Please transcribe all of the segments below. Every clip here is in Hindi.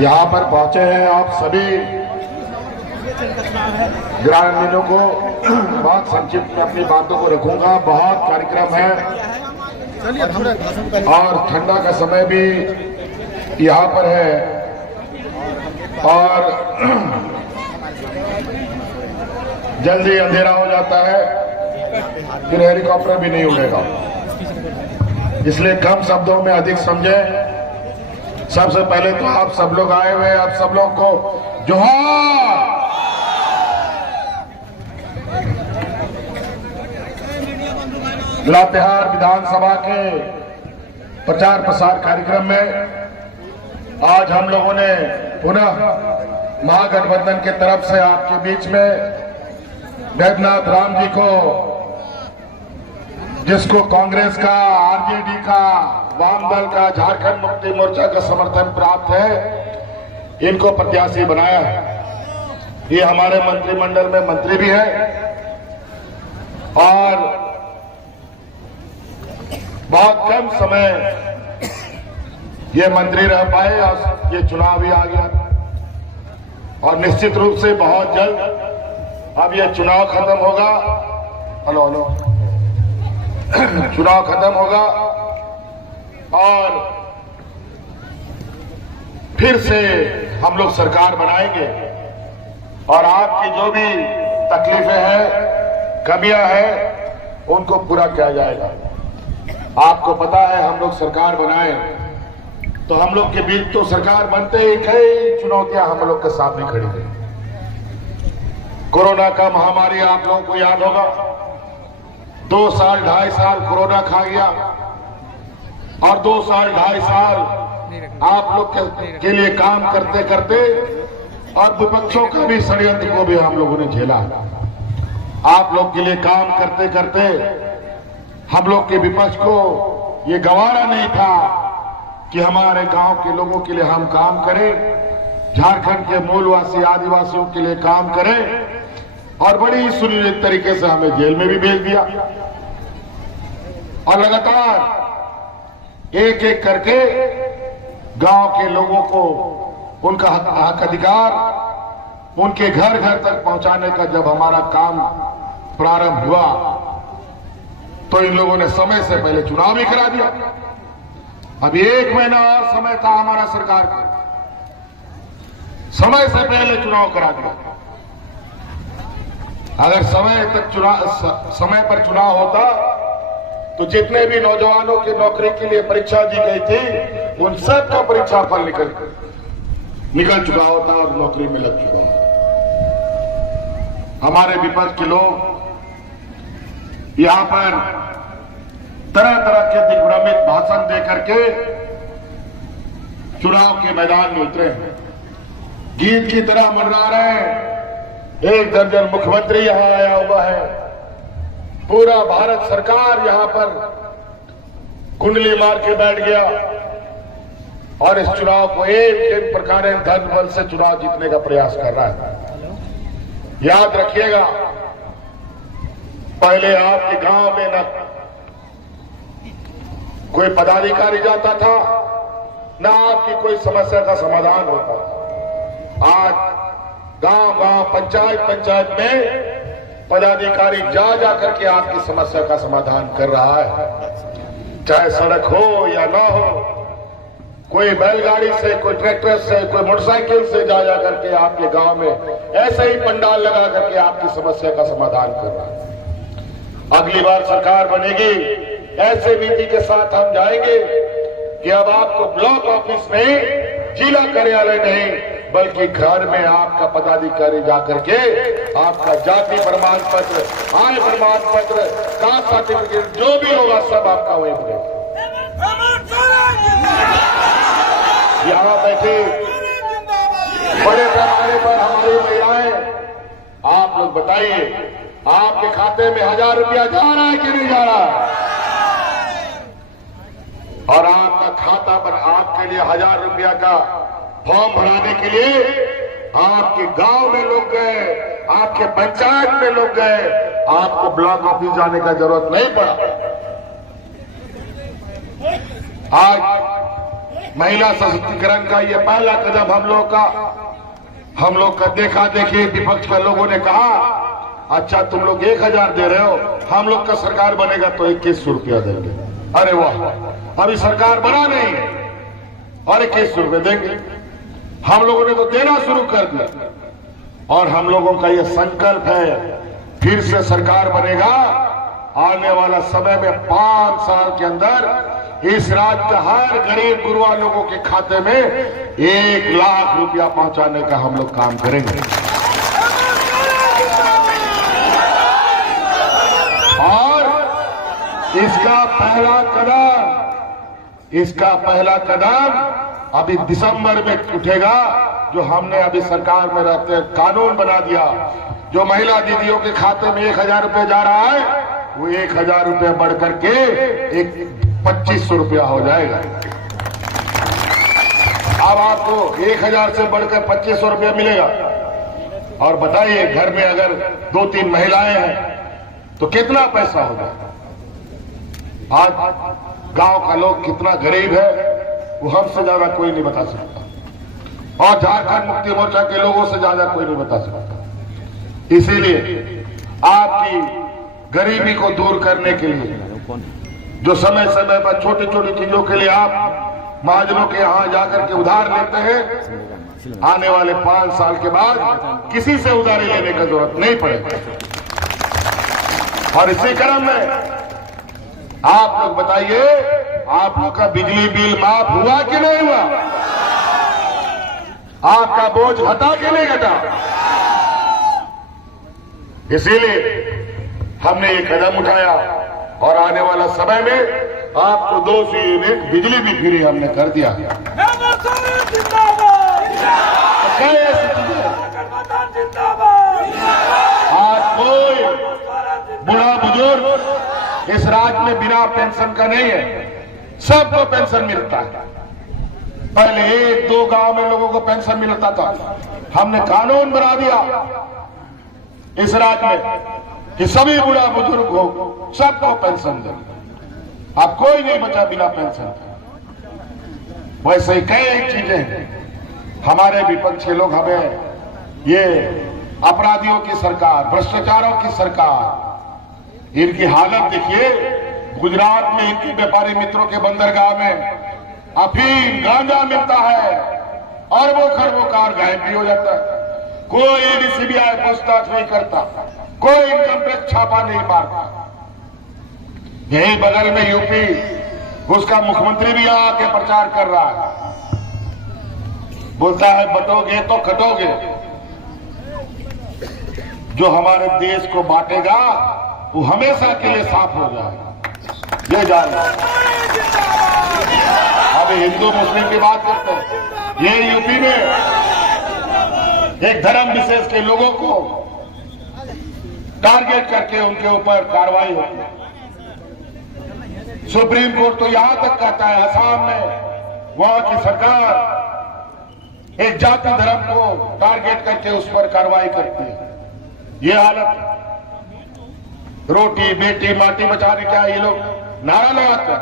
यहाँ पर पहुंचे हैं आप सभी ग्रामीणों को बहुत संक्षिप्त में अपनी बातों को रखूंगा। बहुत कार्यक्रम है और ठंडा का समय भी यहाँ पर है और जल्दी अंधेरा हो जाता है, फिर हेलीकॉप्टर भी नहीं उड़ेगा, इसलिए कम शब्दों में अधिक समझें। सबसे पहले तो आप सब लोग आए हुए, आप सब लोग को जोहार। लातेहार विधानसभा के प्रचार प्रसार कार्यक्रम में आज हम लोगों ने पुनः महागठबंधन के तरफ से आपके बीच में वैद्यनाथ राम जी को, जिसको कांग्रेस का, आरजेडी का, वाम दल का, झारखंड मुक्ति मोर्चा का समर्थन प्राप्त है, इनको प्रत्याशी बनाया है। ये हमारे मंत्रिमंडल में मंत्री भी है और बहुत कम समय ये मंत्री रह पाए और ये चुनाव भी आ गया और निश्चित रूप से बहुत जल्द अब ये चुनाव खत्म होगा। हेलो हेलो चुनाव खत्म होगा और फिर से हम लोग सरकार बनाएंगे और आपकी जो भी तकलीफें हैं, कमियां हैं, उनको पूरा किया जाएगा। आपको पता है हम लोग सरकार बनाए तो हम लोग के बीच तो सरकार बनते ही कई चुनौतियां हम लोग के सामने खड़ी हुई। कोरोना का महामारी आप लोगों को याद होगा, 2 साल 2.5 साल कोरोना खा गया और 2 साल 2.5 साल आप लोग के लिए काम करते करते और विपक्षों का भी षड्यंत्र को भी हम लोगों ने झेला। आप लोग के लिए काम करते करते हम लोग के विपक्ष को ये गवारा नहीं था कि हमारे गांव के लोगों के लिए हम काम करें, झारखंड के मूलवासी आदिवासियों के लिए काम करें और बड़ी सुनियोजित तरीके से हमें जेल में भी भेज दिया और लगातार एक एक करके गांव के लोगों को उनका हक अधिकार उनके घर घर तक पहुंचाने का जब हमारा काम प्रारंभ हुआ तो इन लोगों ने समय से पहले चुनाव भी करा दिया। अभी 1 महीना और समय था हमारा सरकार का, समय से पहले चुनाव करा दिया। अगर समय पर चुनाव होता तो जितने भी नौजवानों की नौकरी के लिए परीक्षा दी गई थी उन सब का परीक्षा फल निकल चुका होता और नौकरी में लग चुका होता। हमारे विपक्ष के लोग यहां पर तरह तरह के दिग्भ्रमित भाषण देकर के चुनाव के मैदान में उतरे हैं, गीत की तरह मंडरा रहे हैं। 1 दर्जन मुख्यमंत्री यहां आया हुआ है, पूरा भारत सरकार यहां पर कुंडली मार के बैठ गया और इस चुनाव को एक प्रकार धन बल से चुनाव जीतने का प्रयास कर रहा है। याद रखिएगा, पहले आपके गांव में न कोई पदाधिकारी जाता था, न आपकी कोई समस्या का समाधान होता था। आज गांव-गांव, पंचायत में पदाधिकारी जा करके आपकी समस्या का समाधान कर रहा है। चाहे सड़क हो या ना हो, कोई बैलगाड़ी से, कोई ट्रैक्टर से, कोई मोटरसाइकिल से जा करके आपके गांव में ऐसे ही पंडाल लगा करके आपकी समस्या का समाधान कर रहा है। अगली बार सरकार बनेगी, ऐसे नीति के साथ हम जाएंगे कि अब आपको ब्लॉक ऑफिस में, जिला कार्यालय नहीं, बल्कि घर में आपका पदाधिकारी जाकर के आपका जाति प्रमाण पत्र, आय प्रमाण पत्र, कास्ट सर्टिफिकेट जो भी होगा सब आपका वही मिलेगा। यहाँ बैठे बड़े पैमाने पर हमारी महिलाएं, आप लोग बताइए आपके खाते में 1000 रुपया जा रहा है कि नहीं जा रहा है? और आपका खाता पर आपके लिए 1000 रुपया का फॉर्म भराने के लिए आपके गांव में लोग गए, आपके पंचायत में लोग गए, आपको ब्लॉक ऑफिस जाने का जरूरत नहीं पड़ा। आज महिला सशक्तिकरण का ये पहला कदम हम लोग का देखा देखी विपक्ष के लोगों ने कहा अच्छा तुम लोग 1000 दे रहे हो, हम लोग का सरकार बनेगा तो 2100 रुपया देंगे। अरे वाह, अभी सरकार बना नहीं और 2100 रुपये देंगे। हम लोगों ने तो देना शुरू कर दिया और हम लोगों का यह संकल्प है फिर से सरकार बनेगा। आने वाला समय में 5 साल के अंदर इस राज्य का हर गरीब गुरुआ लोगों के खाते में 1 लाख रुपया पहुंचाने का हम लोग काम करेंगे। और इसका पहला कदम अभी दिसंबर में उठेगा, जो हमने अभी सरकार में रहते हैं कानून बना दिया। जो महिला दीदियों के खाते में 1000 रुपये जा रहा है वो 1000 रुपये बढ़ करके 2500 रुपया हो जाएगा। अब आपको 1000 से बढ़कर 2500 रुपया मिलेगा। और बताइए घर में अगर 2-3 महिलाएं हैं तो कितना पैसा होगा। आज गांव का लोग कितना गरीब है वो हमसे ज्यादा कोई नहीं बता सकता और झारखंड मुक्ति मोर्चा के लोगों से ज्यादा कोई नहीं बता सकता। इसीलिए आपकी गरीबी को दूर करने के लिए जो समय समय पर छोटी छोटी चीजों के लिए आप महाजनों के यहां जाकर के उधार लेते हैं, आने वाले 5 साल के बाद किसी से उधारी लेने की जरूरत नहीं पड़ेगी। और इसी क्रम में आप लोग बताइए, आप लोग का बिजली बिल माफ हुआ कि नहीं हुआ? आपका बोझ घटा कि नहीं घटा? इसीलिए हमने ये कदम उठाया और आने वाला समय में आपको 200 यूनिट बिजली भी फ्री हमने कर दिया। आज कोई बूढ़ा बुजुर्ग इस राज्य में बिना पेंशन का नहीं है, सबको पेंशन मिलता है। पहले 1-2 गांव में लोगों को पेंशन मिलता था, हमने कानून बना दिया इस राज्य में कि सभी बूढ़ा बुजुर्ग हो सबको पेंशन दे। अब कोई नहीं बचा बिना पेंशन। वैसे ही कई चीजें हमारे विपक्ष के लोग हमें ये अपराधियों की सरकार, भ्रष्टाचारों की सरकार, इनकी हालत देखिए। गुजरात में इनके व्यापारी मित्रों के बंदरगाह में अफीम गांजा मिलता है और वो खरबोकार गायब भी हो जाता है। कोई ईडी सीबीआई पूछताछ नहीं करता, कोई इनकम टैक्स छापा नहीं मारता। यही बगल में यूपी, उसका मुख्यमंत्री भी आके प्रचार कर रहा है, बोलता है बटोगे तो कटोगे। जो हमारे देश को बांटेगा वो हमेशा के लिए साफ हो जाएगा, ये जान। अब हिंदू मुस्लिम की बात करते हैं, ये यूपी में एक धर्म विशेष के लोगों को टारगेट करके उनके ऊपर कार्रवाई होती है। सुप्रीम कोर्ट तो यहां तक कहता है, असम में वहां की सरकार एक जाति धर्म को टारगेट करके उस पर कार्रवाई करती है। ये हालत, रोटी बेटी माटी बचाने क्या ये लोग नारा लगाते।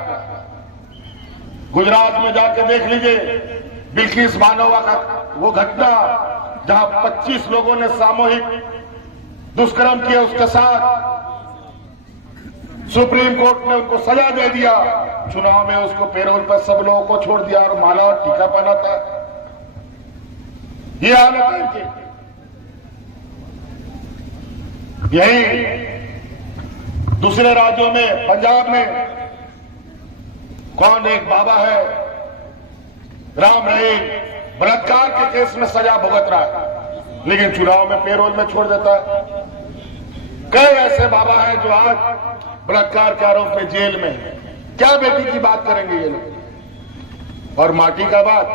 गुजरात में जाके देख लीजिए, बिल्किस बानोवा का वो घटना जहां 25 लोगों ने सामूहिक दुष्कर्म किया, उसके साथ सुप्रीम कोर्ट ने उनको सजा दे दिया। चुनाव में उसको पेरोल पर सब लोगों को छोड़ दिया और माला और टीका पहना था। ये हालत है इनकी। यही दूसरे राज्यों में, पंजाब में कौन एक बाबा है, राम रहीम, बलात्कार के केस में सजा भुगत रहा है, लेकिन चुनाव में पेरोल में छोड़ देता है। कई ऐसे बाबा हैं जो आज बलात्कार के आरोप में जेल में है। क्या बेटी की बात करेंगे ये लोग? और माटी का बात,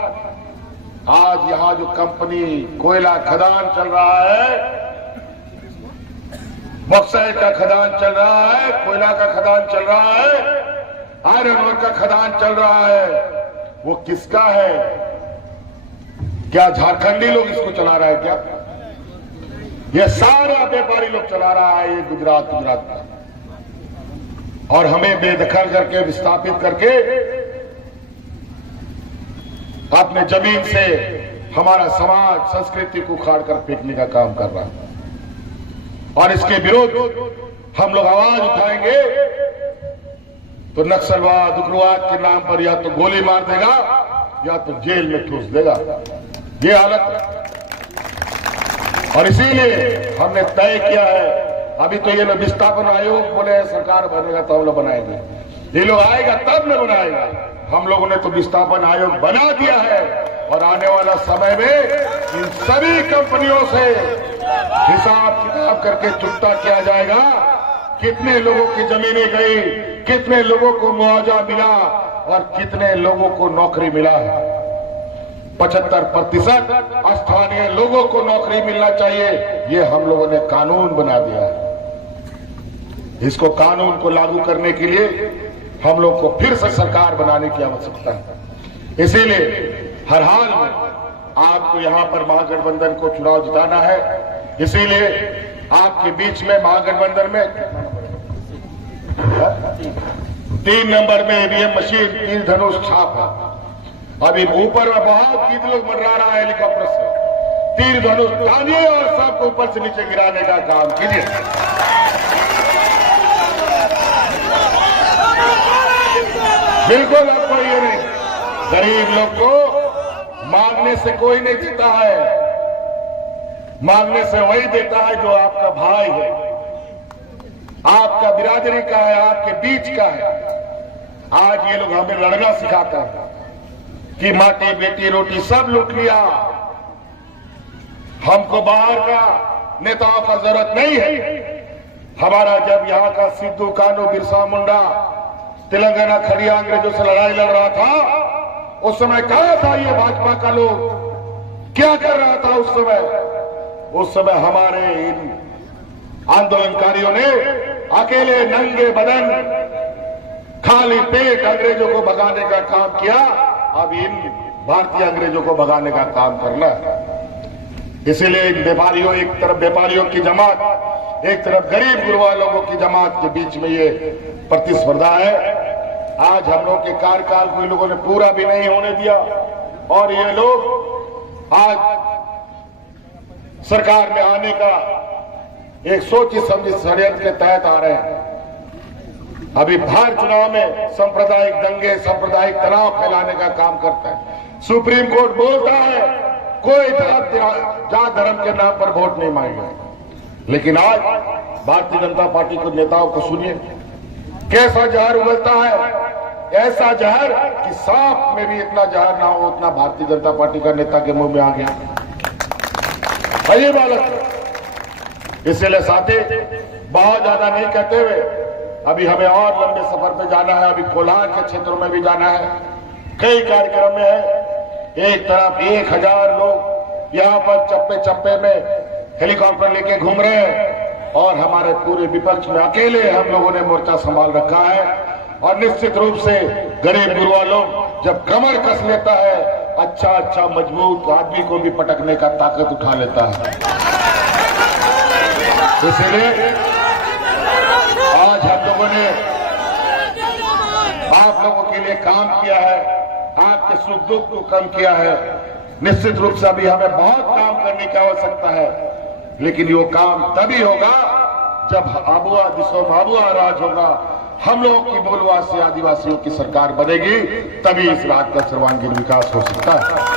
आज यहां जो कंपनी कोयला खदान चल रहा है, बॉक्साइट का खदान चल रहा है, कोयला का खदान चल रहा है, आयरन ओर का खदान चल रहा है, वो किसका है? क्या झारखंडी लोग इसको चला रहा है क्या? ये सारा व्यापारी लोग चला रहा है, ये गुजरात का। और हमें बेदखल करके, विस्थापित करके अपने जमीन से हमारा समाज संस्कृति को उखाड़ कर फेंकने का काम कर रहा है और इसके विरोध हम लोग आवाज उठाएंगे तो नक्सलवाद उग्रवाद के नाम पर या तो गोली मार देगा या तो जेल में ठूस देगा। ये हालत है और इसीलिए हमने तय किया है। अभी तो ये लोग विस्थापन आयोग बोले सरकार बनेगा तो हम लोग बनाएंगे, ये लोग आएगा तब न बनाएगा। हम लोगों ने तो विस्थापन आयोग बना दिया है और आने वाला समय में इन सभी कंपनियों से हिसाब किताब करके चुकता किया जाएगा, कितने लोगों की जमीनें गई, कितने लोगों को मुआवजा मिला और कितने लोगों को नौकरी मिला है। 75% स्थानीय लोगों को नौकरी मिलना चाहिए, ये हम लोगों ने कानून बना दिया है। इसको कानून को लागू करने के लिए हम लोग को फिर से सरकार बनाने की आवश्यकता है। इसीलिए हर हाल में आपको यहां पर महागठबंधन को चुनाव जिताना है। इसीलिए आपके बीच में महागठबंधन में 3 नंबर में ईवीएम मशीन, तीर धनुष छाप है। अभी ऊपर में बहुत गीत लोग मंडरा रहा है हेलीकॉप्टर से, तीर धनुष टानिए और सबको ऊपर से नीचे गिराने का काम कीजिए। बिल्कुल आपको ये नहीं, गरीब लोग को मांगने से कोई नहीं देता है, मांगने से वही देता है जो आपका भाई है, आपका बिरादरी का है, आपके बीच का है। आज ये लोग हमें लड़ना सिखाता है कि माटी बेटी रोटी सब लूट लिया, हमको बाहर का नेताओं का जरूरत नहीं है। हमारा जब यहाँ का सिद्धू कानू बिरसा मुंडा तेलंगाना खड़िया अंग्रेजों से लड़ाई लड़ रहा था, उस समय कहा था ये भाजपा का लोग क्या कर रहा था उस समय हमारे इन आंदोलनकारियों ने अकेले नंगे बदन खाली पेट अंग्रेजों को भगाने का काम किया। अब इन भारतीय अंग्रेजों को भगाने का काम करना है। इसीलिए इन व्यापारियों, एक तरफ व्यापारियों की जमात, एक तरफ गरीब गुरबा लोगों की जमात के बीच में ये प्रतिस्पर्धा है। आज हम लोग के कार्यकाल को इन लोगों ने पूरा भी नहीं होने दिया और ये लोग आज सरकार में आने का एक सोची समझी षड्यंत्र के तहत आ रहे हैं। अभी हर चुनाव में सांप्रदायिक दंगे, सांप्रदायिक तनाव फैलाने का काम करता है। सुप्रीम कोर्ट बोलता है कोई जात धर्म के नाम पर वोट नहीं मांगेगा, लेकिन आज भारतीय जनता पार्टी के नेताओं को सुनिए कैसा जहर उगलता है। ऐसा जहर कि सांप में भी इतना जहर ना हो उतना भारतीय जनता पार्टी का नेता के मुंह में आ गया। ये बात इसलिए साथी बहुत ज्यादा नहीं कहते हुए अभी हमें और लंबे सफर पे जाना है। अभी कोलार के क्षेत्रों में भी जाना है, कई कार्यक्रम में है। एक तरफ 1000 लोग यहाँ पर चप्पे चप्पे में हेलीकॉप्टर लेके घूम रहे हैं और हमारे पूरे विपक्ष में अकेले हम लोगों ने मोर्चा संभाल रखा है। और निश्चित रूप से गरीब गुरबा लोग जब कमर कस लेता है, अच्छा मजबूत आदमी को भी पटकने का ताकत उठा लेता है। इसलिए आज हम लोगों ने आप लोगों के लिए काम किया है, आपके सुख दुख को कम किया है। निश्चित रूप से अभी हमें बहुत काम करने की आवश्यकता है, लेकिन वो काम तभी होगा जब आबुआ दिशो आबुआ राज होगा, हम लोगों की मूलवासी आदिवासियों की सरकार बनेगी, तभी इस राज्य का सर्वांगीण विकास हो सकता है।